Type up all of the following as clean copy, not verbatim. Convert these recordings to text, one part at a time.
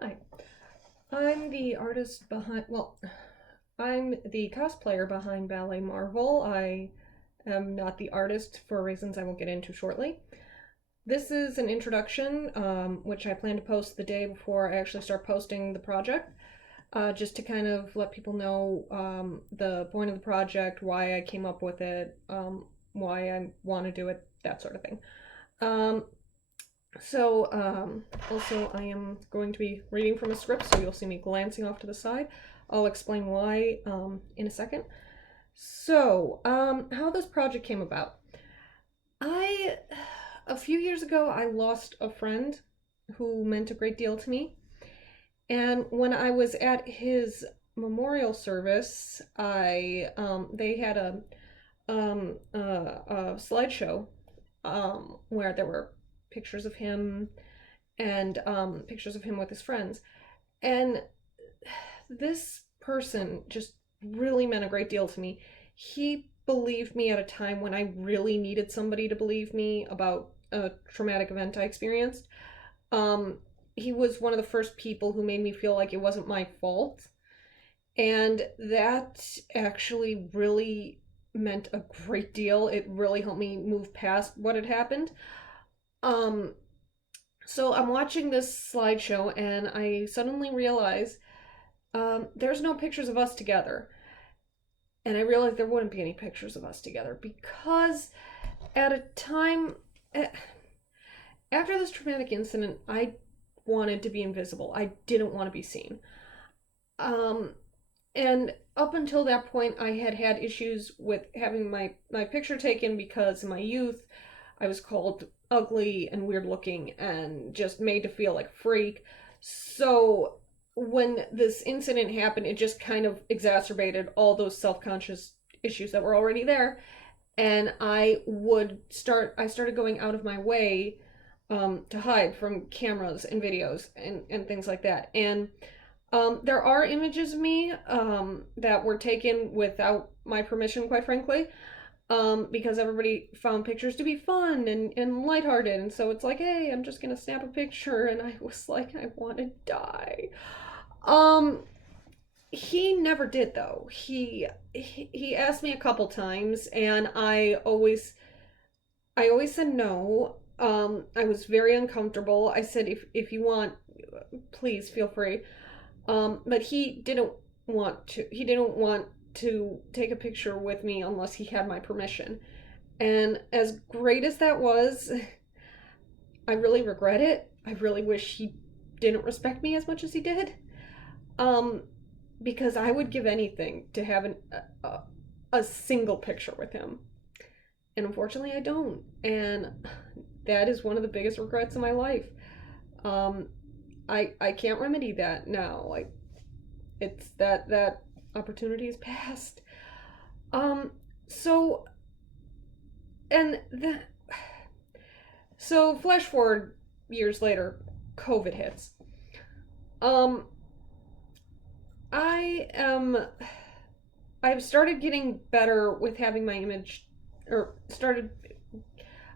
Hi, I'm the artist behind, I'm the cosplayer behind Ballet Marvel. I am not the artist for reasons I will get into shortly. This is an introduction, which I plan to post the day before I actually start posting the project, just to kind of let people know the point of the project, why I came up with it, why I want to do it, that sort of thing. Um, also, I am going to be reading from a script, so you'll see me glancing off to the side. I'll explain why in a second. How this project came about. I, a few years ago, I lost a friend who meant a great deal to me. And when I was at his memorial service, they had a slideshow where there were pictures of him and pictures of him with his friends. And this person just really meant a great deal to me. He believed me at a time when I really needed somebody to believe me about a traumatic event I experienced. Um, he was one of the first people who made me feel like it wasn't my fault. And that actually really meant a great deal. It really helped me move past what had happened. Um, so I'm watching this slideshow and I suddenly realize there's no pictures of us together. And I realized there wouldn't be any pictures of us together because at a time after this traumatic incident, I wanted to be invisible. I didn't want to be seen. Um, and up until that point, I had had issues with having my picture taken because in my youth, I was called ugly and weird looking and just made to feel like a freak. So when this incident happened, it just kind of exacerbated all those self-conscious issues that were already there. And I started going out of my way to hide from cameras and videos and things like that. And there are images of me that were taken without my permission, quite frankly, because everybody found pictures to be fun and lighthearted. And so it's like, hey, I'm just going to snap a picture. And I was like, I want to die. Um, he never did, though. He asked me a couple times, and I always said no. I was very uncomfortable. I said, if you want, please feel free. But he didn't want to take a picture with me unless he had my permission. And as great as that was, I really regret it. I really wish he didn't respect me as much as he did. Um, because I would give anything to have a single picture with him. And unfortunately, I don't. And that is one of the biggest regrets in my life. Um, I can't remedy that now. Like it's that opportunity is past. Um, so and the so flash forward years later, COVID hits. Um, I am I've started getting better with having my image, or started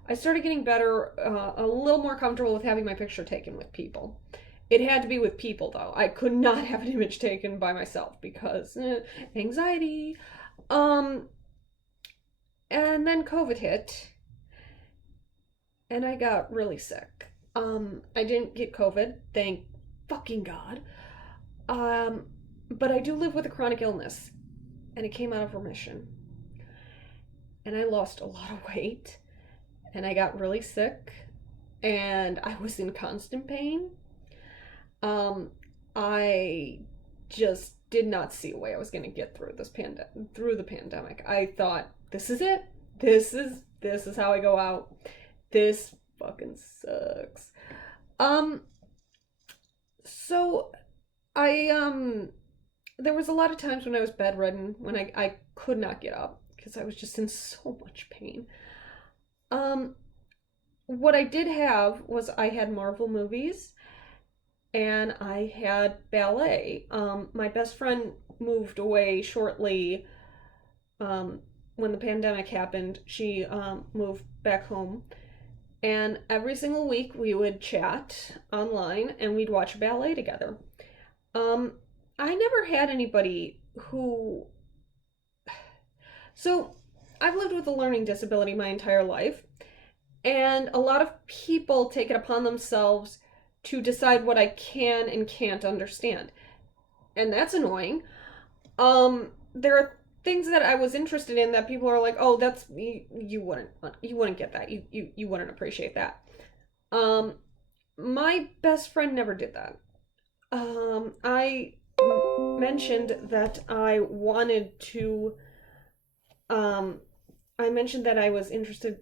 I started getting better, a little more comfortable with having my picture taken with people. It had to be with people though. I could not have an image taken by myself because anxiety. Um, and then COVID hit, and I got really sick. I didn't get COVID, thank fucking God. Um, but I do live with a chronic illness, and it came out of remission. And I lost a lot of weight, and I got really sick, and I was in constant pain. Um, I just did not see a way I was going to get through through the pandemic. I thought, this is it. This is how I go out. This fucking sucks. Um, so I there was a lot of times when I was bedridden when I could not get up because I was just in so much pain. Um, what I did have was I had Marvel movies and I had ballet. My best friend moved away shortly um, when the pandemic happened. She moved back home, And every single week we would chat online and we'd watch a ballet together. Um, I never had anybody who. So, I've lived with a learning disability my entire life, and a lot of people take it upon themselves to decide what I can and can't understand. And that's annoying. There are things that I was interested in that people are like, "Oh, that's you wouldn't get that. You wouldn't appreciate that." Um, my best friend never did that. I mentioned that I wanted to I mentioned that I was interested.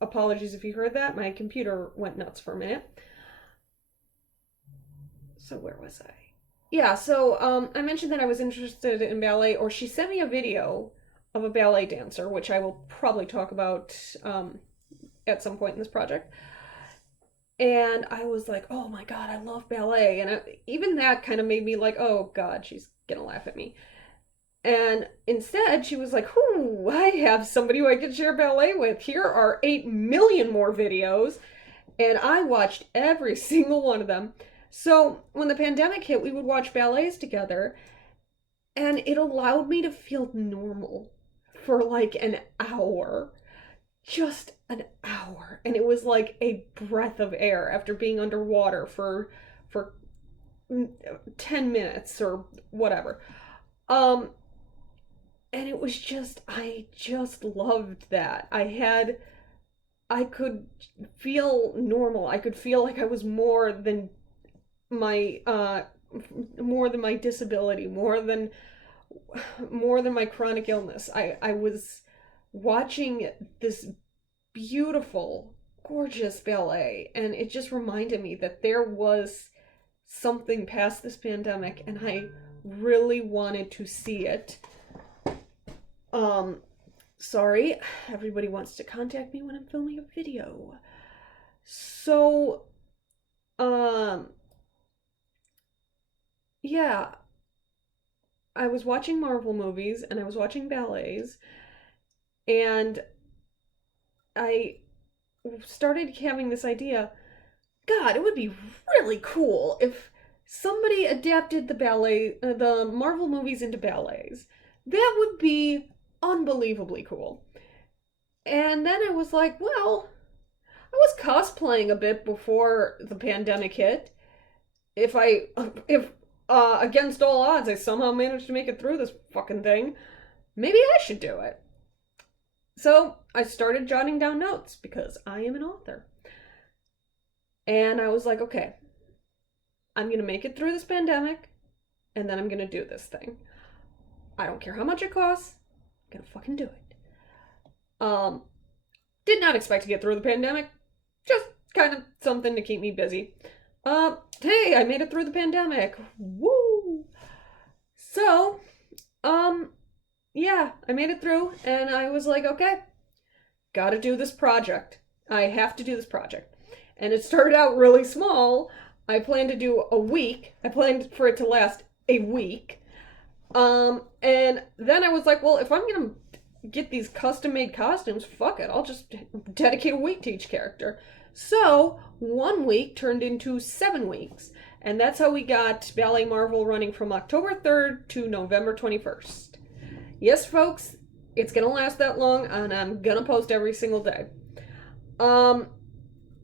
Apologies if you heard that. My computer went nuts for a minute. So where was I? Yeah, so I mentioned that I was interested in ballet, or she sent me a video of a ballet dancer, which I will probably talk about at some point in this project. And I was like, oh my God, I love ballet. And even that kind of made me like, oh God, she's gonna laugh at me. And instead, she was like, "Whoo, I have somebody who I can share ballet with. Here are 8 million more videos." And I watched every single one of them. So when the pandemic hit, we would watch ballets together, and it allowed me to feel normal for like an hour. Just an hour. And it was like a breath of air after being underwater for 10 minutes or whatever. Um, and it was just, I just loved that. I could feel normal. I could feel like I was my more than my disability, more than my chronic illness. I was watching this beautiful, gorgeous ballet, and it just reminded me that there was something past this pandemic, and I really wanted to see it. Sorry, everybody wants to contact me when I'm filming a video. So, yeah, I was watching Marvel movies and I was watching ballets, and I started having this idea. God, it would be really cool if somebody adapted the Marvel movies into ballets. That would be unbelievably cool. And then I was like, well, I was cosplaying a bit before the pandemic hit. If against all odds I somehow managed to make it through this fucking thing, maybe I should do it. So I started jotting down notes because I am an author. And I was like, okay, I'm gonna make it through this pandemic, and then I'm gonna do this thing. I don't care how much it costs, I'm gonna fucking do it. Did not expect to get through the pandemic. Just kind of something to keep me busy. Hey, I made it through the pandemic. Woo! So, yeah, I made it through, and I was like, okay, gotta do this project. I have to do this project. And it started out really small. I planned to do a week. I planned for it to last a week. And then I was like, well, if I'm gonna get these custom-made costumes, fuck it, I'll just dedicate a week to each character. So, 1 week turned into 7 weeks. And that's how we got Ballet Marvel running from October 3rd to November 21st. Yes, folks, it's gonna last that long, and I'm gonna post every single day.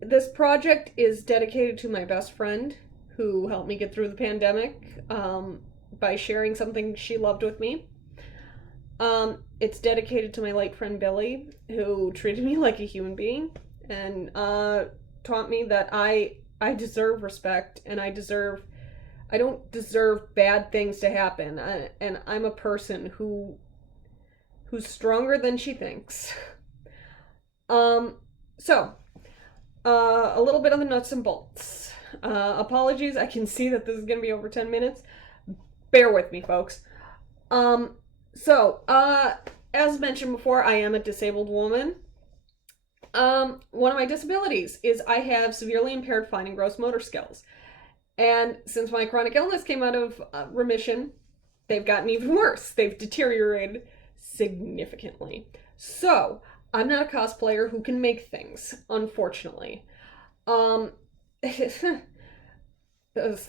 This project is dedicated to my best friend, who helped me get through the pandemic, by sharing something she loved with me. It's dedicated to my late friend Billy, who treated me like a human being and taught me that I deserve respect, and I don't deserve bad things to happen. And I'm a person who's stronger than she thinks. So a little bit on the nuts and bolts. Apologies, I can see that this is gonna be over 10 minutes. Bear with me, folks. As mentioned before, I am a disabled woman. One of my disabilities is I have severely impaired fine and gross motor skills. And since my chronic illness came out of remission, they've gotten even worse. They've deteriorated significantly. So, I'm not a cosplayer who can make things, unfortunately. As a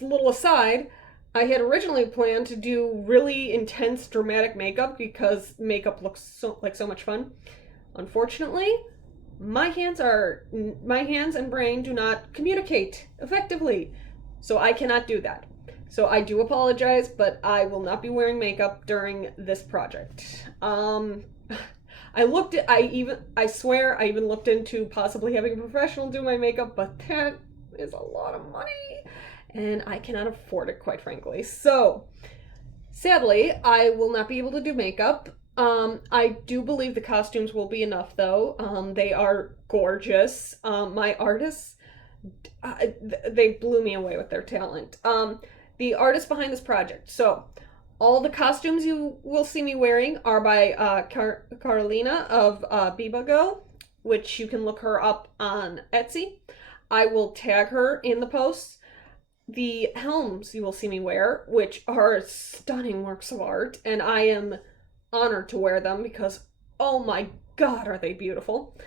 little aside, I had originally planned to do really intense dramatic makeup because makeup looks so much fun. Unfortunately, my hands and brain do not communicate effectively, so I cannot do that. So I do apologize, but I will not be wearing makeup during this project. I swear I even looked into possibly having a professional do my makeup, but that is a lot of money and I cannot afford it, quite frankly. So sadly, I will not be able to do makeup. I do believe the costumes will be enough, though. They are gorgeous. My artists, they blew me away with their talent. The artist behind this project. So, all the costumes you will see me wearing are by Carolina of Bibago, which you can look her up on Etsy. I will tag her in the posts. The helms you will see me wear, which are stunning works of art, and I am honored to wear them because, oh my god, are they beautiful.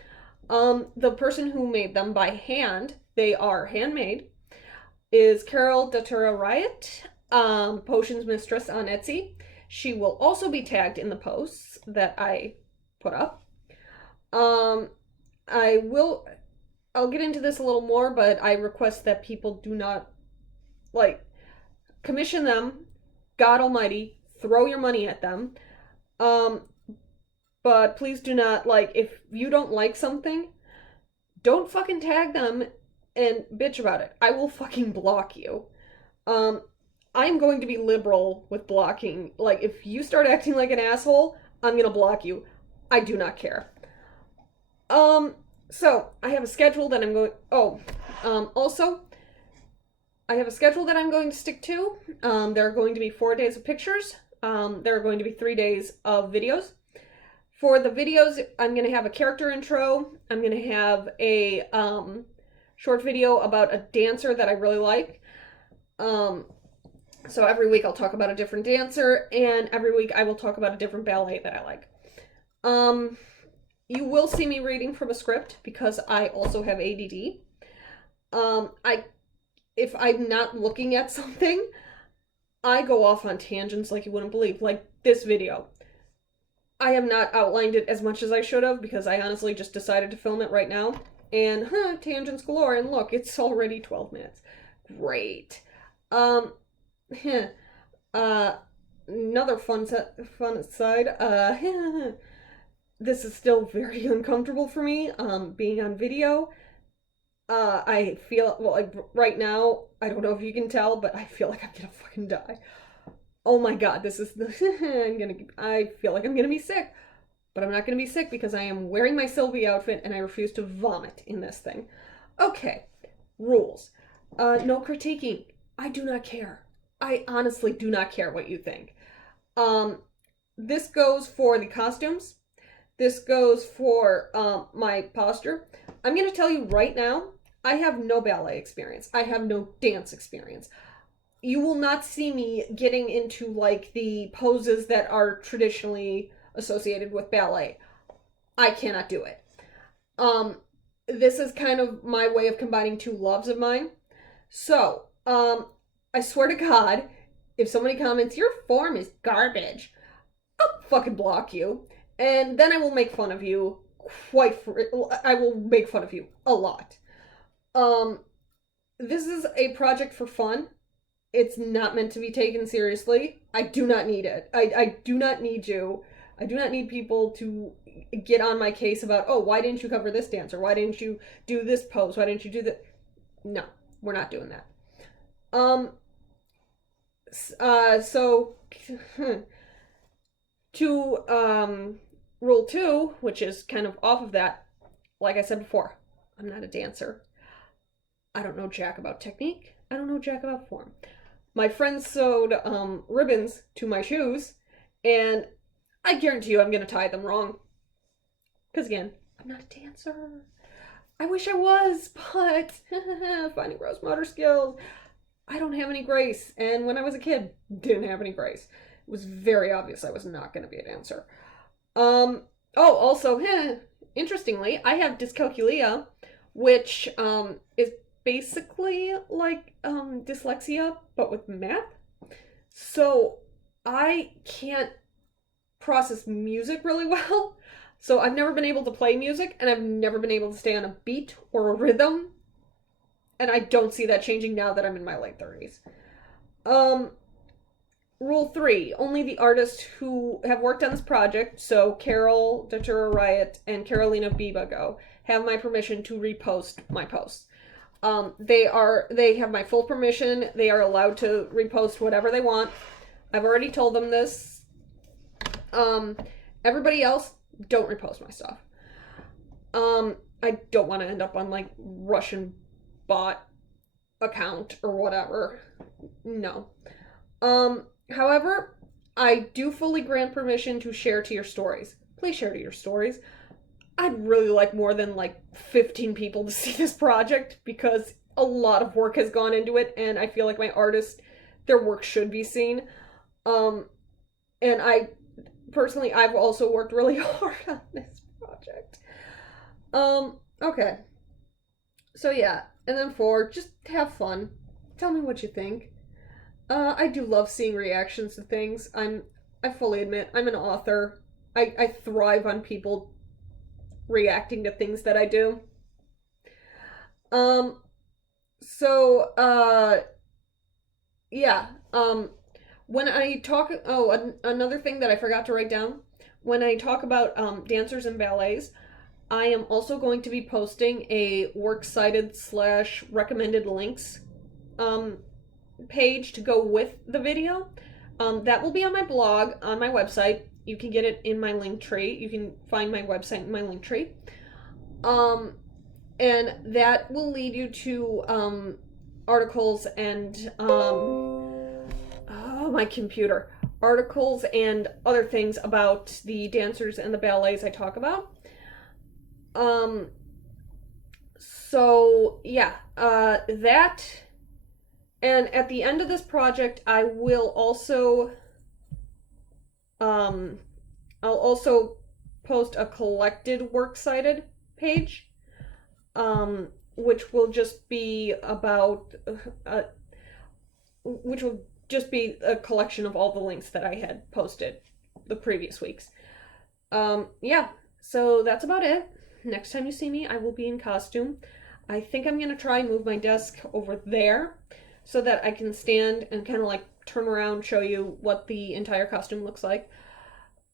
The person who made them by hand, they are handmade, is Carol Datura Riot, Potions Mistress on Etsy. She will also be tagged in the posts that I put up. I'll get into this a little more, but I request that people do not, commission them. God almighty, throw your money at them. But please do not, if you don't like something, don't fucking tag them and bitch about it. I will fucking block you. I'm going to be liberal with blocking. If you start acting like an asshole, I'm gonna block you. I do not care. So, I have a schedule that I'm going... also, I have a schedule that I'm going to stick to. There are going to be 4 days of pictures. There are going to be 3 days of videos. For the videos, I'm going to have a character intro. I'm going to have a short video about a dancer that I really like. So every week I'll talk about a different dancer, and every week I will talk about a different ballet that I like. You will see me reading from a script because I also have ADD. If I'm not looking at something, I go off on tangents like you wouldn't believe. Like this video. I have not outlined it as much as I should have because I honestly just decided to film it right now. And, tangents galore. And look, it's already 12 minutes. Great. Another fun side. This is still very uncomfortable for me, being on video. I feel, right now, I don't know if you can tell, but I feel like I'm gonna fucking die. Oh my god, this is the, I feel like I'm gonna be sick. But I'm not gonna be sick because I am wearing my Sylvie outfit and I refuse to vomit in this thing. Okay, rules. No critiquing. I do not care. I honestly do not care what you think. This goes for the costumes. This goes for my posture. I'm gonna tell you right now, I have no ballet experience. I have no dance experience. You will not see me getting into the poses that are traditionally associated with ballet. I cannot do it. This is kind of my way of combining two loves of mine. So, I swear to God, if somebody comments, your form is garbage, I'll fucking block you. And then I will make fun of you I will make fun of you a lot. This is a project for fun. It's not meant to be taken seriously. I do not need it. I do not need you. I do not need people to get on my case about, oh, why didn't you cover this dancer? Why didn't you do this pose? Why didn't you do that? No, we're not doing that. So, to, rule 2, which is kind of off of that, like I said before, I'm not a dancer. I don't know jack about technique. I don't know jack about form. My friend sewed ribbons to my shoes, and I guarantee you I'm going to tie them wrong. Because again, I'm not a dancer. I wish I was, but finding gross motor skills. I don't have any grace, and when I was a kid, didn't have any grace. It was very obvious I was not going to be a dancer. Also, interestingly, I have dyscalculia, which is basically like dyslexia, but with math. So I can't process music really well. So I've never been able to play music, and I've never been able to stay on a beat or a rhythm. And I don't see that changing now that I'm in my late 30s. Um, Rule 3, only the artists who have worked on this project, so Carol, Datura Riot, and Carolina Bibago, have my permission to repost my posts. They have my full permission. They are allowed to repost whatever they want. I've already told them this. Everybody else, don't repost my stuff. I don't want to end up on like Russian bot account or whatever. No. However, I do fully grant permission to share to your stories. Please share to your stories. I'd really like more than like 15 people to see this project because a lot of work has gone into it, and I feel like my artists, their work should be seen. And I personally, I've also worked really hard on this project. Okay. So yeah, and then 4, just have fun. Tell me what you think. I do love seeing reactions to things. I fully admit, I'm an author. I thrive on people reacting to things that I do. Yeah. When I talk, another thing that I forgot to write down. When I talk about dancers and ballets, I am also going to be posting a works cited / recommended links page to go with the video. That will be on my blog, on my website. You can get it in my link tree. You can find my website in my link tree. And that will lead you to articles and my computer. Articles and other things about the dancers and the ballets I talk about. So yeah, that, and at the end of this project, I will also, I'll also post a collected works cited page, which will just be about, which will just be a collection of all the links that I had posted the previous weeks. Yeah, so that's about it. Next time you see me, I will be in costume. I think I'm going to try and move my desk over there so that I can stand and kind of like turn around, show you what the entire costume looks like.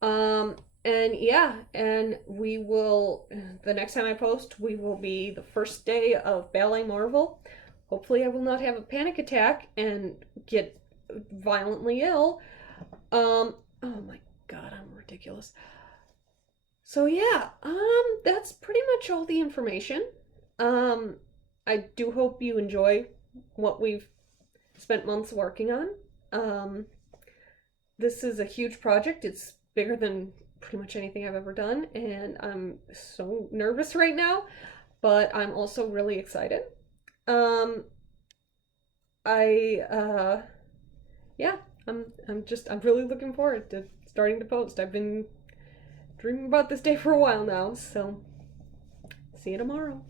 And yeah, and we will, the next time I post, we will be the first day of Ballet Marvel. Hopefully I will not have a panic attack and get violently ill. Oh my god, I'm ridiculous. So yeah, that's pretty much all the information. I do hope you enjoy what we've spent months working on. This is a huge project. It's bigger than pretty much anything I've ever done, and I'm so nervous right now, but I'm also really excited. Yeah, I'm really looking forward to starting to post. I've been dreaming about this day for a while now, so see you tomorrow.